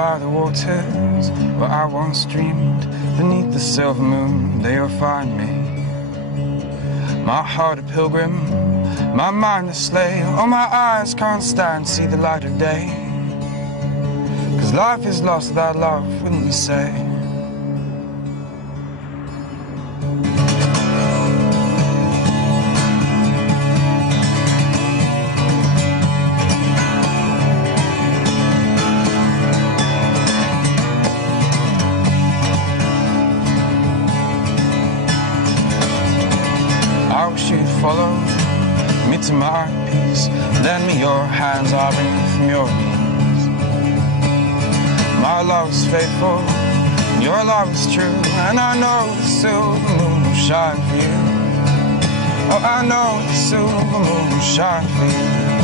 by the waters where I once dreamed. Beneath the silver moon, there you'll find me. My heart a pilgrim, my mind a slave. Oh, my eyes can't stand to see the light of day. 'Cause life is lost without love, wouldn't you say? I wish you'd follow me to my peace. Lend me your hands, I'll bring you from your knees. My love is faithful, your love is true, and I know the silver moon will shine for you. Oh, I know the silver moon will shine for you.